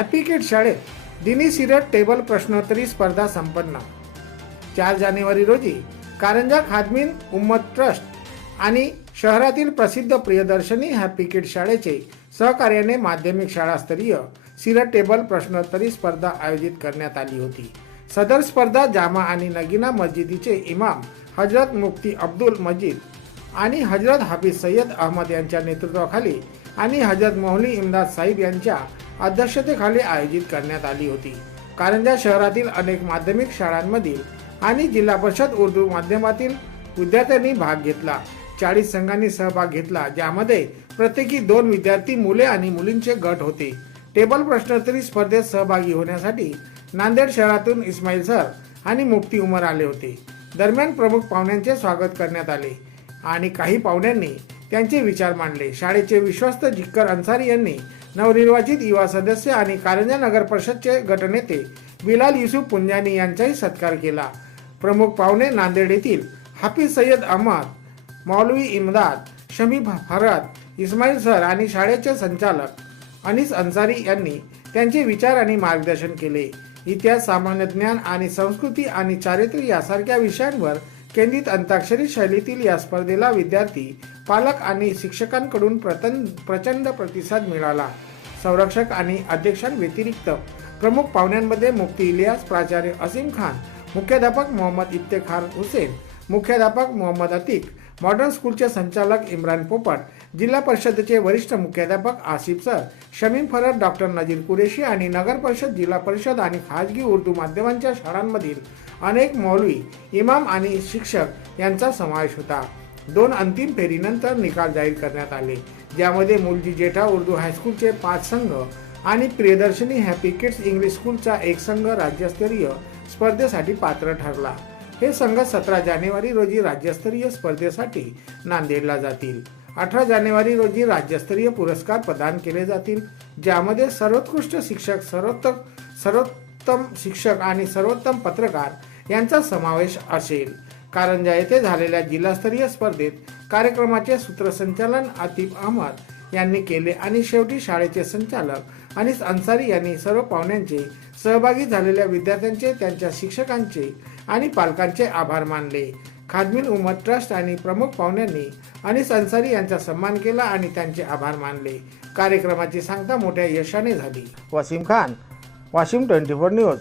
Happy kids शाळेत दिनी सिरत table प्रश्नोत्तरी स्पर्धा संपन्न। 4 जानेवारी रोजी कारंजा खादमीन उम्मत ट्रस्ट आणि शहरातील प्रसिद्ध प्रियदर्शनी हॅपी किड्स शाळेचे सहकार्याने माध्यमिक शाळास्तरीय सिरत टेबल प्रश्नोत्तरी स्पर्धा आयोजित करण्यात आली होती। सदर स्पर्धा जामा आणि नगीना मस्जिदीचे इमाम हजरत मुफ्ती अब्दुल मजीद आणि हजरत हाफिज सय्यद अहमद यांच्या नेतृत्वाखाली आणि हजरत मौलवी इम्दाद साहिब यांच्या अध्यक्षतेखाली आयोजित करण्यात आली होती। कारंजा शहरातील अनेक माध्यमिक शाळांमधील आणि जिल्हा परिषद उर्दू माध्यमातील विद्यार्थ्यांनी भाग घेतला। 40 संघांनी सहभाग घेतला, ज्यामध्ये प्रत्येकी 2 विद्यार्थी मुले आणि मुलींचे गट होते। टेबल प्रश्नोत्तरी स्पर्धेत सहभागी होण्यासाठी नांदेड शहरातून इस्माईल सर आणि मुफ्ती उमर आले होते। दरम्यान प्रमुख पाहुण्यांचे स्वागत करण्यात आले आणि काही पाहुण्यांनी त्यांचे विचार मांडले। शाळेचे विश्वस्त जिक्कर अन्सारी यांनी नवनिर्वाचित युवा सदस्य आणि कारंजा नगर परिषदचे गटनेते बिलाल युसुफ पुंजानी यांचाही सत्कार केला। प्रमुख पाहुणे नांदेड येथील हाफिज सय्यद अहमद, मौलवी इम्दाद, शमी फरहत, इस्माईल सर आणि शाळेचे संचालक अनीस अन्सारी यांनी त्यांचे विचार आणि मार्गदर्शन केले। इतिहास, सामान्य ज्ञान आणि संस्कृती आणि चारित्र्य यासारख्या विषयांवर केंद्रित अंताक्षरी शैलीतील या स्पर्धेला विद्यार्थी, पालक आणि शिक्षकांकडून प्रचंड प्रतिसाद मिळाला। संरक्षक आणि अध्यक्षांव्यतिरिक्त प्रमुख पाहुण्यांमध्ये मुफ्ती इलियास, प्राचार्य असीम खान, मुख्याध्यापक मोहम्मद इफ्तेखार हुसेन, मुख्याध्यापक मोहम्मद अतीक, मॉडर्न स्कूलचे संचालक इम्रान पोपट, जिल्हा परिषदेचे वरिष्ठ मुख्याध्यापक आसिफ सर, शमीम फरहत, डॉक्टर नजीर कुरेशी आणि नगर परिषद, जिल्हा परिषद आणि खाजगी उर्दू माध्यमांच्या शाळांमधील अनेक मौलवी, इमाम आणि शिक्षक यांचा समावेश होता। 2 अंतिम फेरीनंतर निकाल जाहीर करण्यात आले, ज्यामध्ये मुलजी जेठा उर्दू हायस्कूलचे 5 संघ आणि प्रियदर्शनी हॅपी किड्स इंग्लिश स्कूलचा 1 संघ राज्यस्तरीय स्पर्धेसाठी पात्र ठरला। हे संघ 17 जानेवारी रोजी राज्यस्तरीय स्पर्धेसाठी नांदेडला जातील। 18 जानेवारी रोजी राज्यस्तरीय पुरस्कार प्रदान केले जातील, ज्यामध्ये सर्वोत्कृष्ट शिक्षक, सर्वोत्तम शिक्षक आणि सर्वोत्तम पत्रकार यांचा समावेश असेल। कारंजा येथे झालेल्या जिल्हास्तरीय स्पर्धेत कार्यक्रमाचे सूत्रसंचालन आतिफ अहमद यांनी केले आणि शेवटी शाळेचे संचालक अनीस अन्सारी यांनी सर्व पाहुण्यांचे, सहभागी झालेल्या विद्यार्थ्यांचे, त्यांच्या शिक्षकांचे आणि पालकांचे आभार मानले। खादमीन उम्मत ट्रस्ट आणि प्रमुख पाहुण्यांनी अनीस अन्सारी यांचा सन्मान केला आणि त्यांचे आभार मानले। कार्यक्रमाची सांगता मोठ्या यशाने झाली। वसीम खान, वाशिम 24 न्यूज।